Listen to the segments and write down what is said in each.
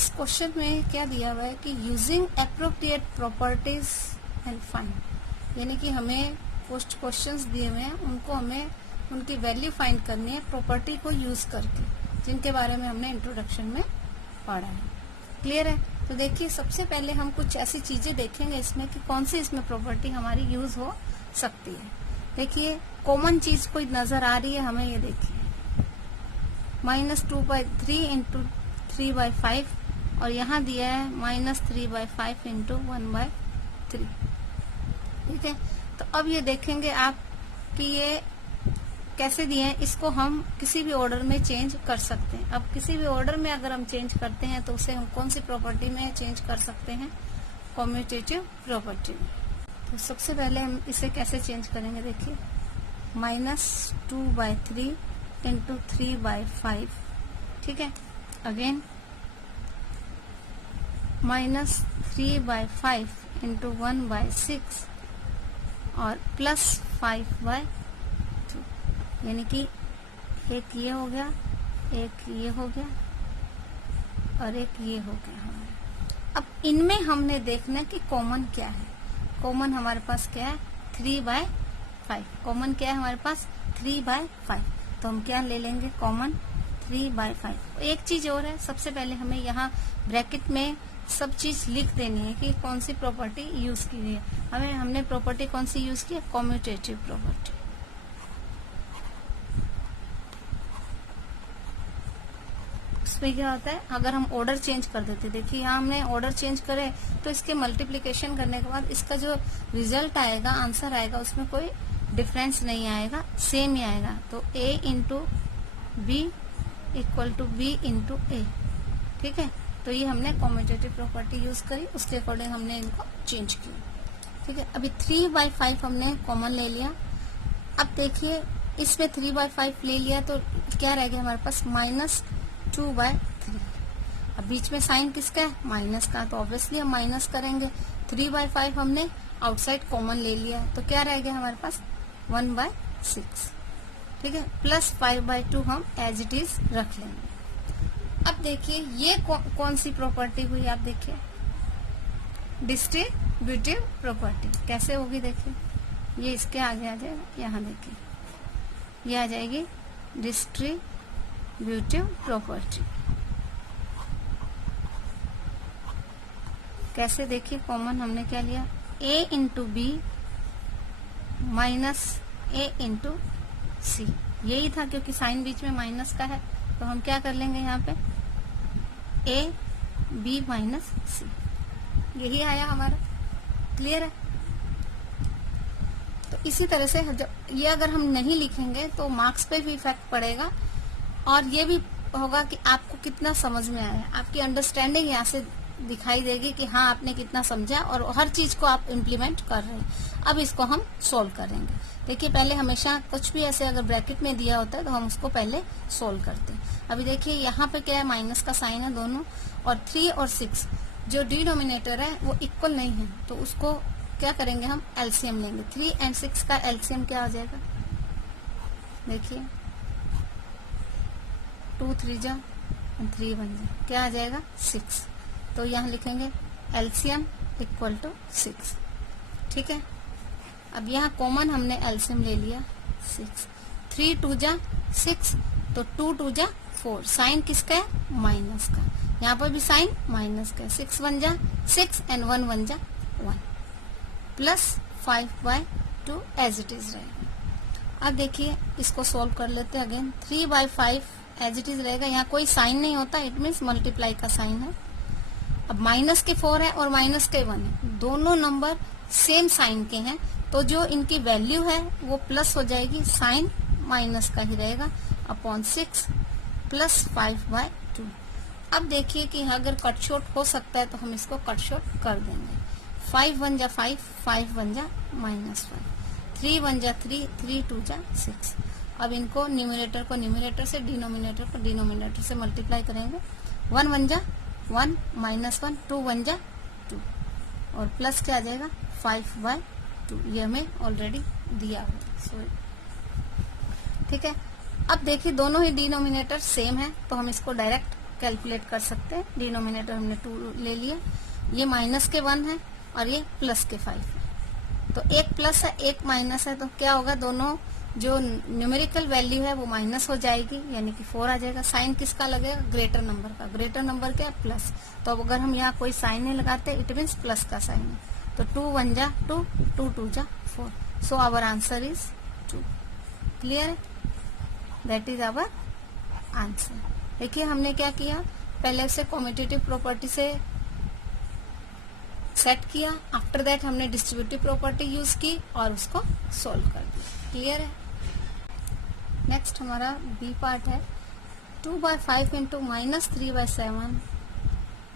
इस क्वेश्चन में क्या दिया हुआ है कि using appropriate properties and find, यानी कि हमें कुछ क्वेश्चंस दिए हुए हैं, उनको हमें उनकी वैल्यू फाइंड करनी है प्रॉपर्टी को यूज करके, जिनके बारे में हमने इंट्रोडक्शन में पढ़ा है। क्लियर है? तो देखिए, सबसे पहले हम कुछ ऐसी चीजें देखेंगे इसमें कि कौन सी इसमें प्रॉपर्टी हमारी यूज हो सकती है। देखिए, कॉमन चीज कोई नजर आ रही है हमें, ये देखिए -2/3 इंटू 3/5, और यहाँ दिया है -3/5 इंटू 1/3। ठीक है, तो अब ये देखेंगे आप कि ये कैसे दिए हैं। इसको हम किसी भी ऑर्डर में चेंज कर सकते हैं। अब किसी भी ऑर्डर में अगर हम चेंज करते हैं तो उसे हम कौन सी प्रॉपर्टी में चेंज कर सकते हैं? कम्यूटेटिव प्रॉपर्टी में। तो सबसे पहले हम इसे कैसे चेंज करेंगे, देखिए -2/3 इंटू 3/5। ठीक है, अगेन -3/5 इंटू 1/6 और +5/2, यानी कि एक ये हो गया, एक ये हो गया और एक ये हो गया हमारा। अब इनमें हमने देखना है कि कॉमन क्या है। कॉमन हमारे पास क्या है? 3/5। कॉमन क्या है हमारे पास? 3/5। तो हम क्या ले लेंगे? कॉमन 3/5। एक चीज और है, सबसे पहले हमें यहाँ ब्रैकेट में सब चीज लिख देनी है कि कौन सी प्रॉपर्टी यूज की गई है। हमने प्रॉपर्टी कौन सी यूज की है? Commutative property. उसमें क्या होता है, अगर हम ऑर्डर चेंज कर देते, देखिए यहाँ हमने ऑर्डर चेंज करे तो इसके मल्टीप्लिकेशन करने के बाद इसका जो रिजल्ट आएगा, आंसर आएगा, उसमें कोई डिफरेंस नहीं आएगा, सेम ही आएगा। तो a into B equal to B into A. ठीक है, तो ये हमने कम्यूटेटिव प्रॉपर्टी यूज करी, उसके अकॉर्डिंग हमने इनको चेंज किया। ठीक है, अभी 3/5 हमने कॉमन ले लिया। अब देखिए, इसमें 3/5 ले लिया तो क्या रह गया हमारे पास? -2/3। अब बीच में साइन किसका है? माइनस का, तो ऑब्वियसली हम माइनस करेंगे। 3/5 हमने आउटसाइड कॉमन ले लिया, तो क्या रह गया हमारे पास? 1/6। ठीक है, +5/2 हम एज इट इज रख लेंगे। अब देखिए, ये कौन सी प्रॉपर्टी हुई? आप देखिए, डिस्ट्रीब्यूटिव प्रॉपर्टी। कैसे होगी? देखिए, ये इसके आगे आ जाएगा, यहाँ देखिए ये आ जाएगी डिस्ट्रीब्यूटिव प्रॉपर्टी। कैसे? देखिए, कॉमन हमने क्या लिया? a into B minus a into C. यही था, क्योंकि साइन बीच में माइनस का है, तो हम क्या कर लेंगे यहाँ पे? a b माइनस सी, यही आया हमारा। क्लियर है? तो इसी तरह से ये अगर हम नहीं लिखेंगे तो मार्क्स पे भी इफेक्ट पड़ेगा, और ये भी होगा कि आपको कितना समझ में आया, आपकी अंडरस्टैंडिंग यहाँ से दिखाई देगी कि हाँ आपने कितना समझा और हर चीज को आप इम्प्लीमेंट कर रहे हैं। अब इसको हम सोल्व करेंगे। देखिए, पहले हमेशा कुछ भी ऐसे अगर ब्रैकेट में दिया होता है तो हम उसको पहले सोल्व करते हैं। अभी देखिए, यहाँ पे क्या है? माइनस का साइन है दोनों, और 3 और 6 जो डिनोमिनेटर है वो इक्वल नहीं है, तो उसको क्या करेंगे? हम एलसीएम लेंगे। 3 और 6 का एलसीएम क्या आ जाएगा? देखिए, 2 3 जा 3 1 जा, क्या आ जाएगा? 6। तो यहाँ लिखेंगे एलसीएम इक्वल टू 6। ठीक है, अब यहाँ कॉमन हमने एलसीएम ले लिया 6। 3 2 जा 6, तो 2 2 जा 4। साइन किसका है? माइनस का। यहाँ पर भी साइन माइनस का है। 6 1 जा 6 एंड 1 1 जा 1, +5/2 एज इट इज रहेगा। अब देखिए, इसको सोल्व कर लेते हैं। अगेन 3/5 एज इट इज रहेगा, यहाँ कोई साइन नहीं होता, इट मीन्स मल्टीप्लाई का साइन है। अब माइनस के 4 है और माइनस के 1 है, दोनों नंबर सेम साइन के हैं, तो जो इनकी वैल्यू है वो प्लस हो जाएगी, साइन माइनस का ही रहेगा, अपॉन 6 +5/2। अब देखिए कि अगर कट शॉर्ट हो सकता है तो हम इसको कट शॉर्ट कर देंगे। 5 1 जा 5, 5 1 जा -5, 3 1 जा 3, 3 2 जा 6। अब इनको न्यूमरेटर को न्यूमरेटर से, डिनोमिनेटर को डिनोमिनेटर से मल्टीप्लाई करेंगे। 1 1 जा 1 -1, 2 1 जा 2, और प्लस क्या आ जाएगा? 5/2। ये हमें ऑलरेडी दिया हुआ, सॉरी। ठीक है, अब देखिए, दोनों ही डिनोमिनेटर सेम है, तो हम इसको डायरेक्ट कैलकुलेट कर सकते हैं। डिनोमिनेटर हमने 2 ले लिया, ये माइनस के 1 है और ये प्लस के 5 है। तो एक प्लस है एक माइनस है, तो क्या होगा, दोनों जो न्यूमेरिकल वैल्यू है वो माइनस हो जाएगी, यानी कि 4 आ जाएगा। साइन किसका लगेगा, ग्रेटर नंबर का। ग्रेटर नंबर क्या है, प्लस। तो अब अगर हम यहाँ कोई साइन नहीं लगाते, इट मीन्स प्लस का साइन है। तो 2 1 जा 2, 2 2 जा 4। So our answer is 2। Clear है, दैट इज आवर आंसर। देखिए हमने क्या किया, पहले से कॉम्यूटेटिव प्रॉपर्टी से सेट किया, आफ्टर दैट हमने डिस्ट्रीब्यूटिव प्रॉपर्टी यूज की और उसको सोल्व कर दिया। क्लियर है। नेक्स्ट हमारा बी पार्ट है, 2/5 इंटू -3/7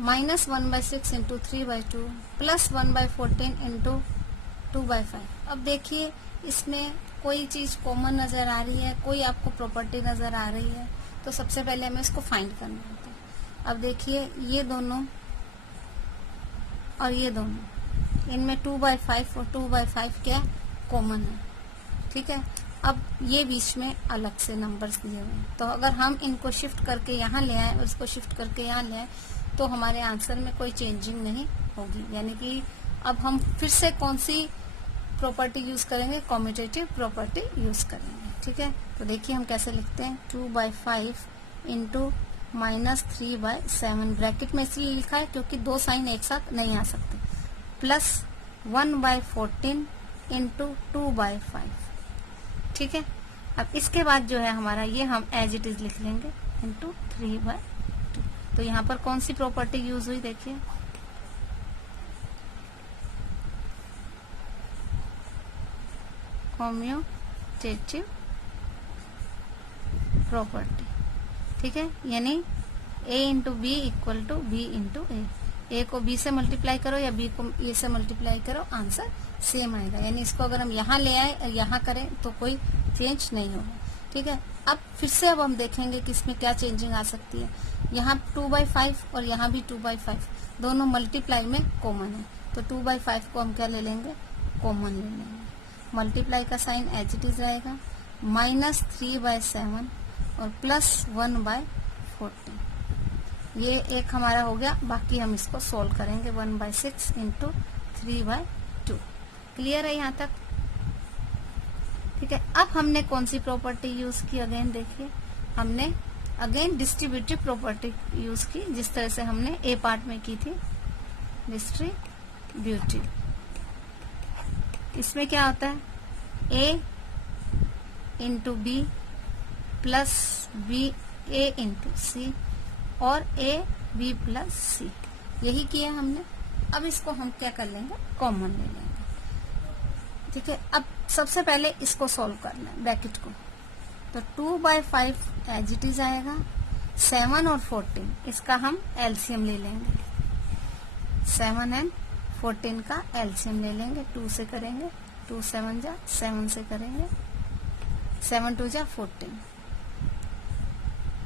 -1/6 इंटू 3/2 प्लस 1/14 इंटू 2/5। अब देखिए इसमें कोई चीज कॉमन नजर आ रही है, कोई आपको प्रॉपर्टी नजर आ रही है, तो सबसे पहले हमें इसको फाइंड करना होता है। अब देखिए ये दोनों और ये दोनों, इनमें 2/5 और 2/5 क्या कॉमन है, ठीक है। अब ये बीच में अलग से नंबर्स दिए हुए हैं, तो अगर हम इनको शिफ्ट करके यहाँ ले आए और इसको शिफ्ट करके यहाँ ले आए तो हमारे आंसर में कोई चेंजिंग नहीं होगी। यानी कि अब हम फिर से कौन सी प्रॉपर्टी यूज करेंगे, कॉम्यूटेटिव प्रॉपर्टी यूज करेंगे, ठीक है। तो देखिए हम कैसे लिखते हैं, 2/5 इंटू -3/7, ब्रैकेट में इसलिए लिखा है क्योंकि दो साइन एक साथ नहीं आ सकते, प्लस 1/14 इंटू 2/5, ठीक है। अब इसके बाद जो है हमारा ये हम एज इट इज लिख लेंगे इंटू 3/2। तो यहाँ पर कौन सी प्रॉपर्टी यूज हुई, देखिए कॉम्यूटेटिव प्रॉपर्टी, ठीक है। यानी a into B equal to B into A को b से मल्टीप्लाई करो या b को a से मल्टीप्लाई करो, आंसर सेम आएगा। यानी इसको अगर हम यहाँ ले आए और यहाँ करें तो कोई चेंज नहीं होगा, ठीक है। अब फिर से अब हम देखेंगे कि इसमें क्या चेंजिंग आ सकती है। यहाँ 2/5 और यहाँ भी 2/5 दोनों मल्टीप्लाई में कॉमन है, तो 2/5 को हम क्या ले लेंगे, कॉमन ले लेंगे। मल्टीप्लाई का साइन एज इट इज रहेगा, -3/7 और प्लस 1/14। ये एक हमारा हो गया, बाकी हम इसको सोल्व करेंगे 1/6 इंटू 3/2। क्लियर है यहाँ तक, ठीक है। अब हमने कौन सी प्रॉपर्टी यूज की, अगेन देखिए हमने अगेन डिस्ट्रीब्यूटिव प्रॉपर्टी यूज की, जिस तरह से हमने ए पार्ट में की थी, डिस्ट्रीब्यूटिव। इसमें क्या होता है, ए इंटू बी प्लस बी ए इंटू सी और ए बी प्लस सी, यही किया हमने। अब इसको हम क्या कर लेंगे, कॉमन ले लेंगे, ठीक है। अब सबसे पहले इसको सॉल्व करना है, ब्रैकेट को। तो 2/5 एज इट इज आएगा, 7 और 14 इसका हम एलसीएम ले लेंगे, 7 एंड 14 का एलसीएम ले लेंगे, 2 से करेंगे, 2 7 जा 7 से करेंगे, 7 2 जा 14।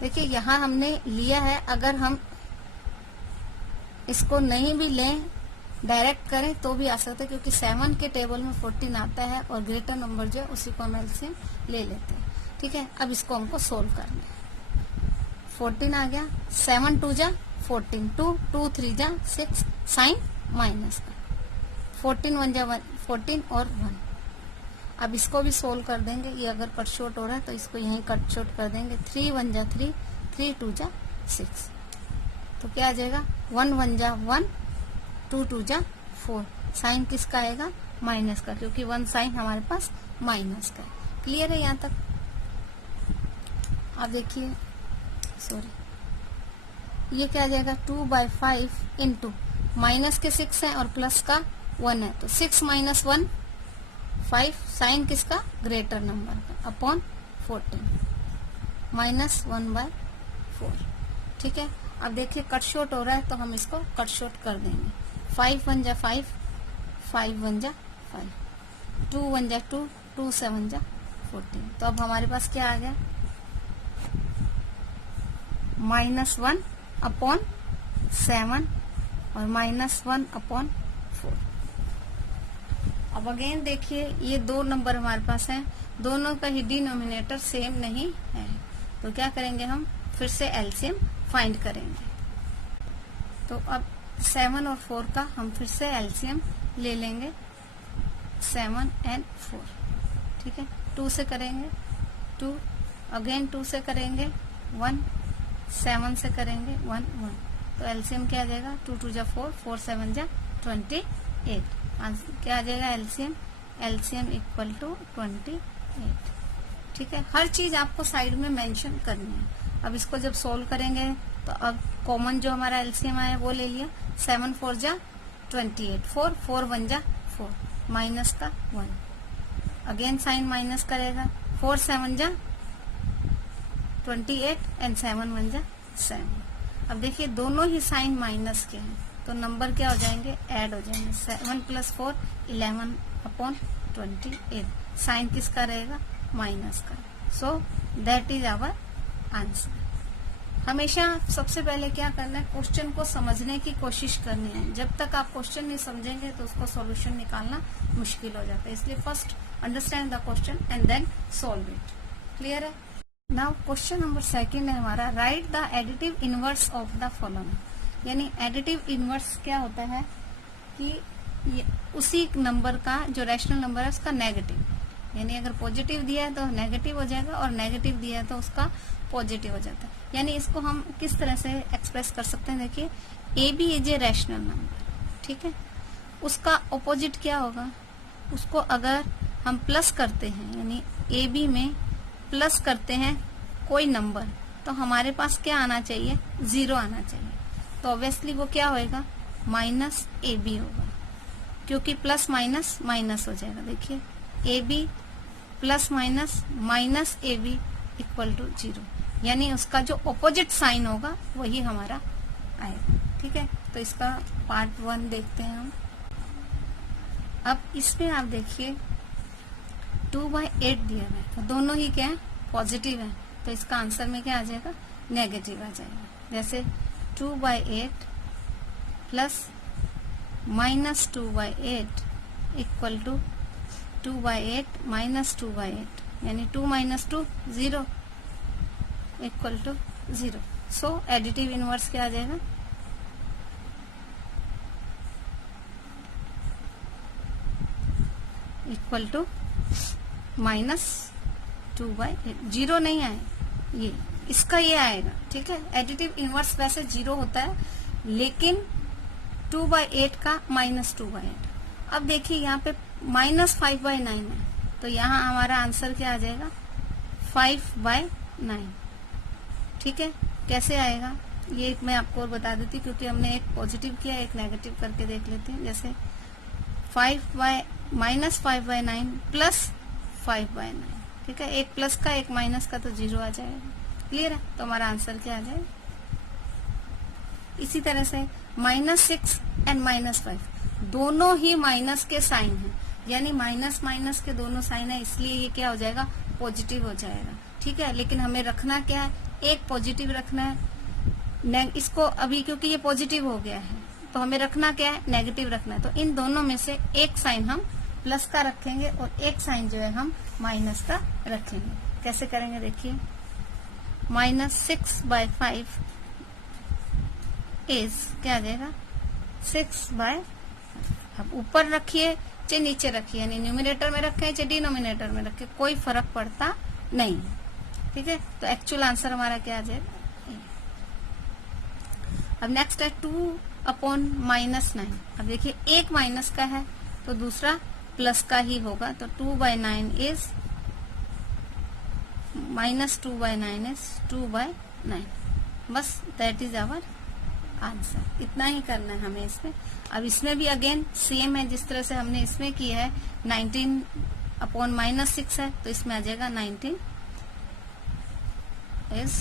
देखिए यहाँ हमने लिया है, अगर हम इसको नहीं भी लें, डायरेक्ट करें तो भी आ सकता है, क्योंकि 7 के टेबल में 14 आता है और ग्रेटर नंबर जो है उसी को हम एलसीएम ले लेते हैं, ठीक है। अब इसको हमको सोल्व करना है। 14 आ गया, 7 2 जा 14, 2 2 3 जा 6, साइन माइनस का, 14 1 जा 14 और 1। अब इसको भी सोल्व कर देंगे, ये अगर कट शॉर्ट हो रहा है तो इसको यहीं कट शॉर्ट कर देंगे, 3 1 जा 3, 3 2 जा 6, तो क्या आ जाएगा, 1 1 जा 1, 2 2 जा 4, साइन किसका आएगा, माइनस का, क्योंकि 1 साइन हमारे पास माइनस का है। क्लियर है यहाँ तक। अब देखिए, सॉरी, ये क्या आ जाएगा, 2/5 इंटू माइनस के 6 है और प्लस का 1 है, तो 6 - 1 5, साइन किसका, ग्रेटर नंबर का, अपॉन 14 -1/4, ठीक है। अब देखिए कट शॉर्ट हो रहा है तो हम इसको कट शॉर्ट कर देंगे, 5 1 जा 5, 5 1 जा 5, 2 1 जा 2, 2 7 जा 14। तो अब हमारे पास क्या आ गया, -1 अपॉन 7 और -1/4। अब अगेन देखिए ये दो नंबर हमारे पास हैं, दोनों का ही डिनोमिनेटर सेम नहीं है, तो क्या करेंगे हम फिर से एलसीएम फाइंड करेंगे। तो अब 7 और 4 का हम फिर से एलसीएम ले लेंगे, 7 और 4, ठीक है। 2 से करेंगे 2, अगेन 2 से करेंगे 1, 7 से करेंगे 1 1, तो एलसीएम क्या आ जाएगा, 2 2 जा 4, 4 7 जा 28, क्या आ जाएगा एलसीएम, एलसीएम इक्वल टू 28, ठीक है। हर चीज आपको साइड में मेंशन करनी है। अब इसको जब सोल्व करेंगे तो अब कॉमन जो हमारा एलसीएम आया वो ले लिया, 7 4 जा 28, 4 4 1 जा 4, माइनस का 1, अगेन साइन माइनस करेगा, 4 7 जा 28 एंड 7 1 जा 7। अब देखिए दोनों ही साइन माइनस के हैं, तो नंबर क्या हो जाएंगे, ऐड हो जाएंगे, 7 + 4 11/28, साइन किसका रहेगा, माइनस का। So that is our answer. हमेशा सबसे पहले क्या करना है, क्वेश्चन को समझने की कोशिश करनी है। जब तक आप क्वेश्चन नहीं समझेंगे तो उसको सॉल्यूशन निकालना मुश्किल हो जाता है, इसलिए first understand the question and then solve it. Clear है। नाउ क्वेश्चन नंबर 2 है हमारा, right the additive inverse of the following. यानी एडिटिव इनवर्स क्या होता है कि उसी नंबर का जो रैशनल नंबर है उसका नेगेटिव, यानी अगर पॉजिटिव दिया है तो नेगेटिव हो जाएगा और नेगेटिव दिया है तो उसका पॉजिटिव हो जाता है। यानी इसको हम किस तरह से एक्सप्रेस कर सकते हैं, देखिए A B is a rational number, ठीक है। उसका ऑपोजिट क्या होगा, उसको अगर हम प्लस करते हैं, यानी ए बी में प्लस करते हैं कोई नंबर, तो हमारे पास क्या आना चाहिए, 0 आना चाहिए। तो ऑब्वियसली वो क्या होएगा, माइनस ए बी होगा, क्योंकि प्लस माइनस माइनस हो जाएगा। देखिए A B plus minus minus A B equal to 0, यानी उसका जो ऑपोजिट साइन होगा वही हमारा आएगा, ठीक है। तो इसका पार्ट 1 देखते हैं हम। अब इसमें आप देखिए 2/8 दिया है, तो दोनों ही क्या है, पॉजिटिव है, तो इसका आंसर में क्या आ जाएगा, नेगेटिव आ जाएगा। जैसे 2/8 plus minus 2/8 equal to 2/8 minus 2/8, यानी 2 - 2 0 equal to 0। So additive inverse क्या आ जाएगा, इक्वल टू -2/8, 0 नहीं आए, ये इसका ये आएगा, ठीक है। एडिटिव इनवर्स वैसे 0 होता है, लेकिन 2/8 का -2/8। अब देखिए यहाँ पे -5/9 है, तो यहाँ हमारा आंसर क्या आ जाएगा, 5/9, ठीक है। कैसे आएगा ये मैं आपको और बता देती, क्योंकि हमने एक पॉजिटिव किया एक नेगेटिव करके देख लेते हैं। जैसे -5/9 प्लस 5/9, ठीक है। एक प्लस का एक माइनस का तो 0 आ जाएगा। क्लियर है, तो हमारा आंसर क्या आ जाएगा। इसी तरह से -6 एंड -5 दोनों ही माइनस के साइन हैं, यानी माइनस माइनस के दोनों साइन है, इसलिए ये क्या हो जाएगा, पॉजिटिव हो जाएगा, ठीक है। लेकिन हमें रखना क्या है, एक पॉजिटिव रखना है, इसको अभी क्योंकि ये पॉजिटिव हो गया है तो हमें रखना क्या है, नेगेटिव रखना है। तो इन दोनों में से एक साइन हम प्लस का रखेंगे और एक साइन जो है हम माइनस का रखेंगे। कैसे करेंगे देखिए, -6/5 इज क्या आ जाएगा, 6/5। अब ऊपर रखिए चाहे नीचे रखिए, यानी न्यूमिनेटर में रखें चाहे डिनोमिनेटर में रखें, कोई फर्क पड़ता नहीं, ठीक है। तो एक्चुअल आंसर हमारा क्या आ जाएगा। अब नेक्स्ट है 2/-9। अब देखिए एक माइनस का है तो दूसरा प्लस का ही होगा, तो 2/9 इज -2/9 इज 2/9। बस दैट इज आवर आंसर। इतना ही करना है हमें इसमें। अब इसमें भी अगेन सेम है, जिस तरह से हमने इसमें किया है, 19/-6 है, तो इसमें आ जाएगा 19 इज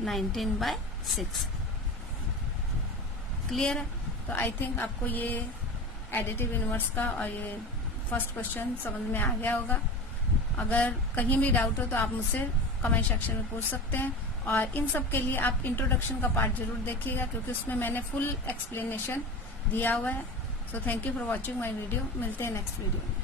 19/6। क्लियर है। तो आई थिंक आपको ये एडिटिव इनवर्स का और ये फर्स्ट क्वेश्चन समझ में आ गया होगा। अगर कहीं भी डाउट हो तो आप मुझसे कमेंट सेक्शन में पूछ सकते हैं, और इन सब के लिए आप इंट्रोडक्शन का पार्ट जरूर देखिएगा, क्योंकि उसमें मैंने फुल एक्सप्लेनेशन दिया हुआ है। So thank you for watching my video. मिलते हैं नेक्स्ट वीडियो में।